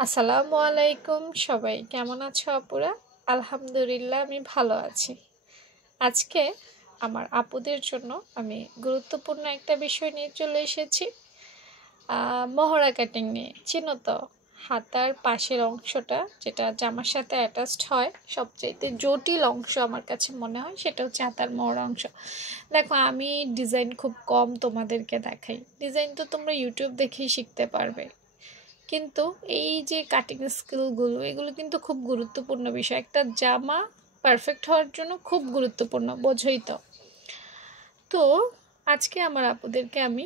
আসসালামু আলাইকুম সবাই কেমন আছো আপুরা? আলহামদুলিল্লাহ আমি ভালো আছি। আজকে আমার আপুদের জন্য আমি গুরুত্বপূর্ণ একটা বিষয় নিয়ে চলে এসেছি। মহড়া কাটিং নিয়ে। চিনো তো? হাতার পাশের অংশটা যেটা জামার সাথে অ্যাটাচড হয়, সবচেয়ে জটিল অংশ আমার কাছে মনে হয় সেটা হচ্ছে হাতার মহড়া অংশ। দেখো, আমি ডিজাইন খুব কম তোমাদেরকে দেখাই। ডিজাইন তো তোমরা ইউটিউব দেখেই শিখতে পারবে, কিন্তু এই যে কাটিং স্কিলগুলো এগুলো কিন্তু খুব গুরুত্বপূর্ণ বিষয়। একটা জামা পারফেক্ট হওয়ার জন্য খুব গুরুত্বপূর্ণ, বোঝোই তো। তো আজকে আমার আপুদেরকে আমি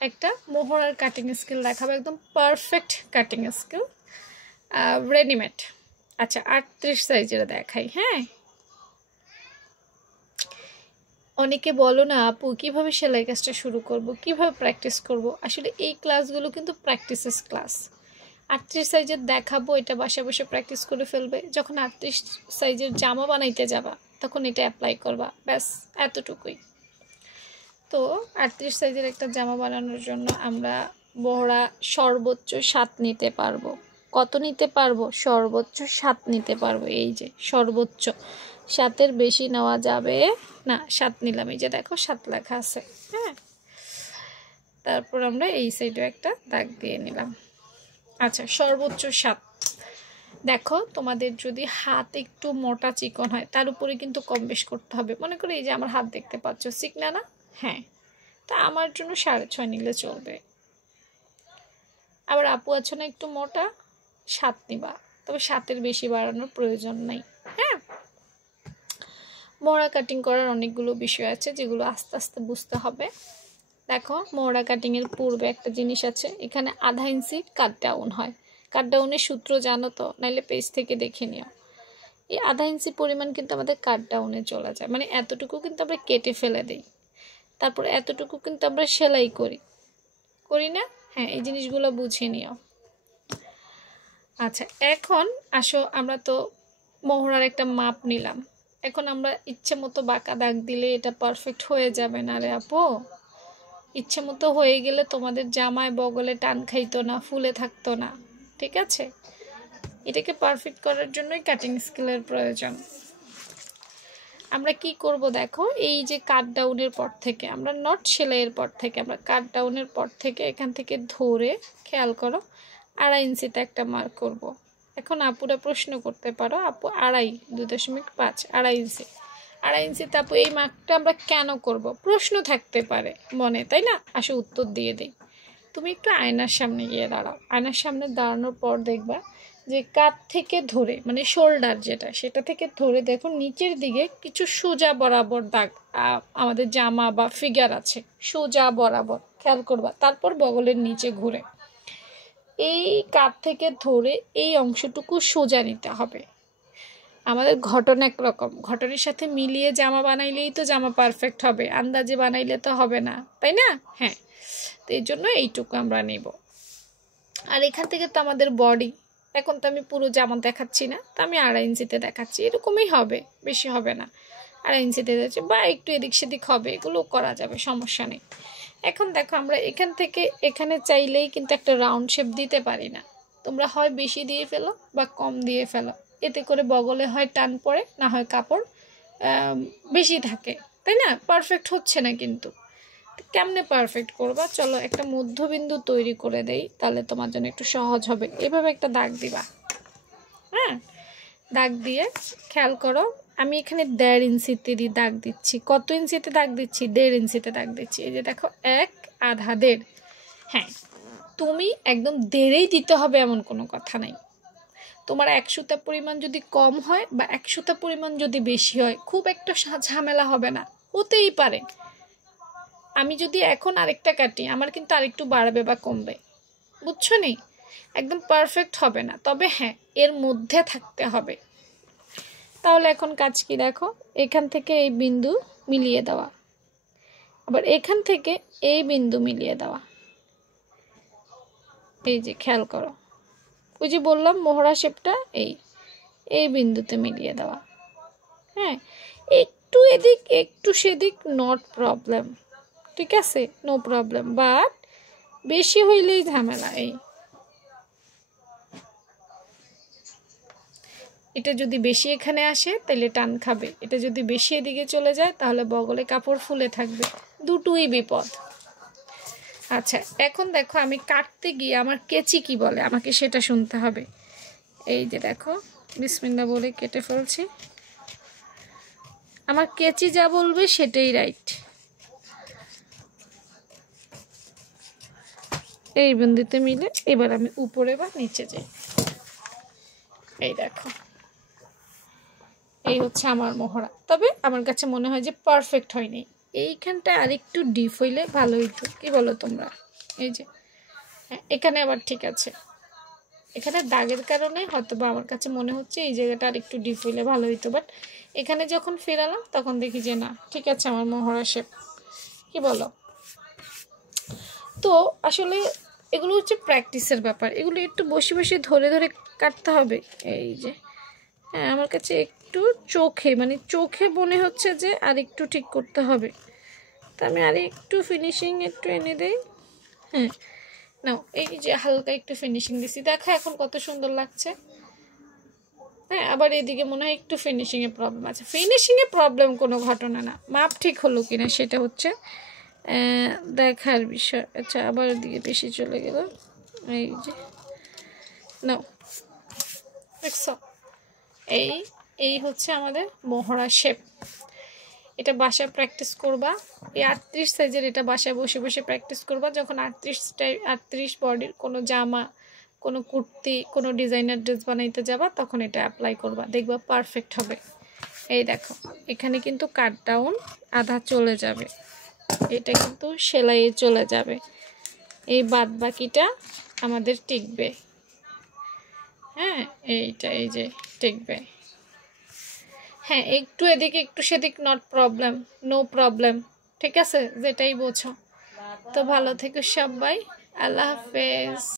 একটা মোহরার কাটিং স্কিল দেখাবো, একদম পারফেক্ট কাটিং স্কিল, রেডিমেড। আচ্ছা, 38 সাইজের দেখাই। হ্যাঁ, অনেকে বলো না আপু কিভাবে সেলাই কাজটা শুরু করব, কিভাবে প্র্যাকটিস করব। আসলে এই ক্লাসগুলো কিন্তু প্র্যাকটিসেস ক্লাস। 38 সাইজের দেখাবো, এটা বাসায় বসে প্র্যাকটিস করে ফেলবে। যখন 38 সাইজের জামা বানাইতে যাবা তখন এটা অ্যাপ্লাই করবা, ব্যাস এতটুকুই। তো 38 সাইজের একটা জামা বানানোর জন্য আমরা বহরা সর্বোচ্চ 7 নিতে পারবো। কত নিতে পারবো? সর্বোচ্চ 7 নিতে পারবো। এই যে সর্বোচ্চ 7-এর বেশি নেওয়া যাবে না। 7 নিলাম, এই যে দেখো 7 লেখা আছে। হ্যাঁ, তারপর আমরা এই সাইডে একটা দাগ দিয়ে নিলাম। আচ্ছা, সর্বোচ্চ 7। দেখো, তোমাদের যদি হাত একটু মোটা চিকন হয় তার উপরে কিন্তু কম বেশ করতে হবে। মনে করি এই যে আমার হাত দেখতে পাচ্ছ, চিকনা না? হ্যাঁ, তা আমার জন্য 6.5 নিলে চলবে। আবার আপু আছো না একটু মোটা, 7 নিবা, তবে 7-এর বেশি বাড়ানোর প্রয়োজন নেই। হ্যাঁ, মোহরা কাটিং করার অনেকগুলো বিষয় আছে যেগুলো আস্তে আস্তে বুঝতে হবে। দেখো, মোহরা কাটিংয়ের পূর্বে একটা জিনিস আছে, এখানে আধা ইঞ্চি কাট ডাউন হয়। কাট ডাউনের সূত্র জানো তো? নাইলে পেজ থেকে দেখে নিও। এই আধা ইঞ্চি পরিমাণ কিন্তু আমাদের কাট ডাউনে চলে যায়, মানে এতটুকু কিন্তু আমরা কেটে ফেলে দিই। তারপর এতটুকু কিন্তু আমরা সেলাই করি না? হ্যাঁ, এই জিনিসগুলো বুঝে নিও। আচ্ছা, এখন আসো, আমরা তো মোহরার একটা মাপ নিলাম। এখন আমরা ইচ্ছে মতো বাঁকা দাগ দিলে এটা পারফেক্ট হয়ে যাবে না রে আপু। ইচ্ছে মতো হয়ে গেলে তোমাদের জামায় বগলে টান খাইতো না, ফুলে থাকতো না। ঠিক আছে, এটাকে পারফেক্ট করার জন্যই কাটিং স্কিলের প্রয়োজন। আমরা কি করব দেখো, এই যে কাট ডাউনের পর থেকে আমরা নট সেলাইয়ের পর থেকে আমরা কাট ডাউনের পর থেকে এখান থেকে ধরে, খেয়াল করো, 2.5 ইঞ্চিতে একটা মার্ক করব। এখন আপুরা প্রশ্ন করতে পারো, আপু 2.5 2.5 ইঞ্চি, 2.5 ইঞ্চিতে আপু এই মার্কটা আমরা কেন করব? প্রশ্ন থাকতে পারে মনে, তাই না? আসো উত্তর দিয়ে দিই। তুমি একটু আয়নার সামনে গিয়ে দাঁড়াও। আয়নার সামনে দাঁড়ানোর পর দেখবা যে কাঁধ থেকে ধরে, মানে শোল্ডার যেটা, সেটা থেকে ধরে দেখো নিচের দিকে কিছু সোজা বরাবর দাগ আমাদের জামা বা ফিগার আছে, সোজা বরাবর, খেয়াল করবা। তারপর বগলের নিচে ঘুরে এই কাঁধ থেকে ধরে এই অংশটুকু সোজা নিতে হবে। আমাদের ঘটনা একরকম, ঘটনার সাথে মিলিয়ে জামা বানাইলেই তো জামা পারফেক্ট হবে, আন্দাজে বানাইলে তো হবে না, তাই না? হ্যাঁ, তো এই জন্য এইটুকু আমরা নেব। আর এখান থেকে তো আমাদের বডি, এখন তো আমি পুরো জামা দেখাচ্ছি না, তো আমি 2.5 ইঞ্চিতে দেখাচ্ছি, এরকমই হবে, বেশি হবে না। 2.5 ইঞ্চিতে যাচ্ছে, বা একটু এদিক সেদিক হবে, এগুলো করা যাবে, সমস্যা নেই। এখন দেখো, আমরা এখান থেকে এখানে চাইলেই কিন্তু একটা রাউন্ড শেপ দিতে পারি না। তোমরা হয় বেশি দিয়ে ফেলো বা কম দিয়ে ফেলো, এতে করে বগলে হয় টান পড়ে, না হয় কাপড় বেশি থাকে, তাই না? পারফেক্ট হচ্ছে না। কিন্তু কেমনে পারফেক্ট করবা, চলো একটা মধ্যবিন্দু তৈরি করে দেই, তাহলে তোমার জন্য একটু সহজ হবে। এভাবে একটা দাগ দিবা। হ্যাঁ, দাগ দিয়ে খেয়াল করো, আমি এখানে 1.5 ইঞ্চিতে দাগ দিচ্ছি। কত ইঞ্চিতে দাগ দিচ্ছি? 1.5 ইঞ্চিতে দাগ দিচ্ছি। এই যে দেখো, 1 আধা 1.5। হ্যাঁ, তুমি একদম 1.5 দিতে হবে এমন কোনো কথা নাই। তোমার 1 সুতা পরিমাণ যদি কম হয় বা 1 সুতা পরিমাণ যদি বেশি হয়, খুব একটা ঝামেলা হবে না, হতেই পারে। আমি যদি এখন আরেকটা কাটি, আমার কিন্তু আরেকটু বাড়বে বা কমবে, বুঝছো নি? একদম পারফেক্ট হবে না, তবে হ্যাঁ এর মধ্যে থাকতে হবে। তাহলে এখন কাজ কি দেখো, এখান থেকে এই বিন্দু মিলিয়ে দেওয়া, আবার এখান থেকে এই বিন্দু মিলিয়ে দেওয়া। এই যে খেয়াল করো, ওই যে বললাম মোহরা শেপটা, এই বিন্দুতে মিলিয়ে দেওয়া। হ্যাঁ, একটু এদিক একটু সেদিক, নট প্রবলেম, ঠিক আছে, নো প্রবলেম। বাট বেশি হইলেই ঝামেলা। এটা যদি বেশি এখানে আসে তাহলে টান খাবে, এটা যদি বেশি এদিকে চলে যায় তাহলে বগলে কাপড় ফুলে থাকবে, দুটোই বিপদ। আচ্ছা এখন দেখো আমি কাটতে গিয়ে আমার কেচি কি বলে আমাকে সেটা শুনতে হবে। এই যে দেখো বিসমিল্লাহ বলে কেটে ফেলছি, আমার কেচি যা বলবে সেটাই রাইট। এই বিন্দুতে মিলে এবার আমি উপরে বা নিচে যাই। এই দেখো এই হচ্ছে আমার মোহরা, তবে আমার কাছে মনে হয় যে পারফেক্ট হয়নি, এইখানটা আরেকটু ডিপ হইলে ভালো হইতো, কি বলো তোমরা? এই যে এখানে আবার ঠিক আছে, এখানে দাগের কারণে হয়তো বা আমার কাছে মনে হচ্ছে এই জায়গাটা আরেকটু ডিপ হইলে ভালো হইতো, বাট এখানে যখন ফেরালাম তখন দেখি যে না ঠিক আছে আমার মোহরা শেপ, কি বলো? তো আসলে এগুলো হচ্ছে প্র্যাকটিসের ব্যাপার, এগুলো একটু বসে বসে ধরে ধরে কাটতে হবে। এই যে হ্যাঁ আমার কাছে একটু চোখে মানে চোখে মনে হচ্ছে যে আর একটু ঠিক করতে হবে, তা আমি আর একটু ফিনিশিং একটু এনে দেই। হ্যাঁ নাও এই যে হালকা একটু ফিনিশিং দিছি, দেখো এখন কত সুন্দর লাগছে। হ্যাঁ আবার এদিকে মনে হয় একটু ফিনিশিংয়ে প্রবলেম আছে, ফিনিশিংয়ে প্রবলেম কোনো ঘটনা না, মাপ ঠিক হলো কিনা সেটা হচ্ছে দেখার বিষয়। আচ্ছা আবার এদিকে বেশি চলে গেল, এই যে নাও দেখছো, এই এই হচ্ছে আমাদের মোহরা শেপ। এটা বাসায় প্র্যাকটিস করবা, এই 38 সাইজের এটা বাসায় বসে বসে প্র্যাকটিস করবা, যখন 38 বডির কোনো জামা কোনো কুর্তি কোনো ডিজাইনার ড্রেস বানাইতে যাবা তখন এটা অ্যাপ্লাই করবা, দেখবা পারফেক্ট হবে। এই দেখো এখানে কিন্তু কাট ডাউন আধা চলে যাবে, এটা কিন্তু সেলাইয়ে চলে যাবে, এই বাদ বাকিটা আমাদের টিকবে। হ্যাঁ এইটা এই যে টিকবে, হ্যাঁ একটু এদিকে একটু সেদিক নট প্রবলেম, নো প্রবলেম, ঠিক আছে যেটাই বোঝো। তো ভালো থেকো সবাই, আল্লাহ হাফেজ।